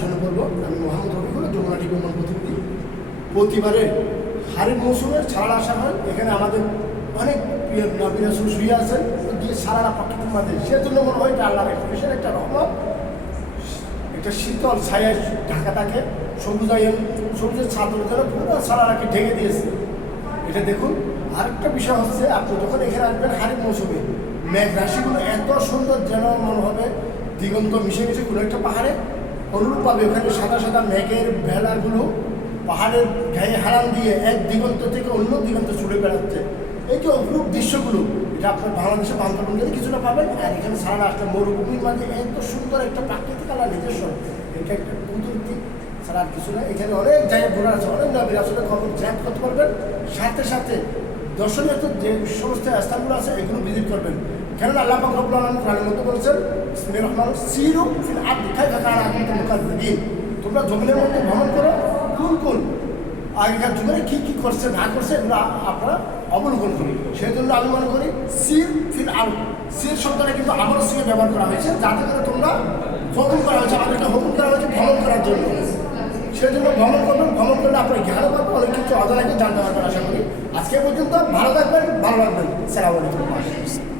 জন্য বলব প্রতিবারে হারের মৌসুমের ছাড়া আসা হয় এখানে আমাদের অনেক শুয়ে আছেন দিয়ে সারারা প্রাকৃতিক মাঝে সেজন্য মনে হয় এটা আল্লাহর একটা রহমত একটা শীতল ছায়া ঢাকা থাকে সবুজ আইন সবুজের ছাদর যেন পুরো ঢেকে দিয়েছে এটা দেখুন, আরেকটা বিষয় হচ্ছে, আপনি যখন এখানে আসবেন হারির মৌসুমে মেঘ রাশিগুলো এত সুন্দর যেন মনে হবে, দিগন্ত মিশে মিশে কোনো একটা পাহাড়ে। অনুরূপ পাবে ওখানে সাদা সাদা মেঘের ভেলাগুলো পাহাড়ের গায়ে হারান দিয়ে এক দিগন্ত থেকে অন্য দিগন্ত ছুটে বেড়াচ্ছে। এই যে অপরূপ দৃশ্যগুলো, এটা আপনার বাংলাদেশে বান্ধবন গেলে কিছুটা পাবেন। আর এখানে সারা একটা মরুভূমির মাঝে এত সুন্দর একটা প্রাকৃতিক আলাদা নিজস্ব। এটা একটা কুদরতি ছাড়া আর কিছু না। এখানে অনেক জায়গায় ঘোরা আছে, অনেক নবীর আসলে খবর জ্যাপ করতে পারবেন। সাথে সাথে দর্শনীয় যে সমস্ত স্থানগুলো আছে, এগুলো ভিজিট করবেন। কেননা আল্লাহ পাক রব্বুল আলামিন কোরআনের মধ্যে বলেছেন, বিসমিল্লাহির রহমানির রহিম, সিরু ফিল আরদি কাইফা কানা আকিবাতুল মুকাজ্জিবিন তোমরা জমিনের মধ্যে ভ্রমণ করো, কোন কোন আগেকার যুগে কী কী করছে, না করছে, এগুলো আপনারা অবলোকন করি। সেই জন্য আমি মনে করি, সির ফিল আল সির শব্দটা কিন্তু আমার সঙ্গে ব্যবহার করা হয়েছে, যাতে করে তোমরা হুকুম করা হয়েছে আমাদেরকে হুকুম করা হয়েছে ভ্রমণ করার জন্য। সেই জন্য ভ্রমণ করবেন ভ্রমণ করলে আপনার জ্ঞান পাবেন অনেক কিছু অজানাকে জানতে পারবেন, আশা করি। আজকে পর্যন্ত ভালো থাকবেন, ভালো রাখবেন সালাম আলাইকুম।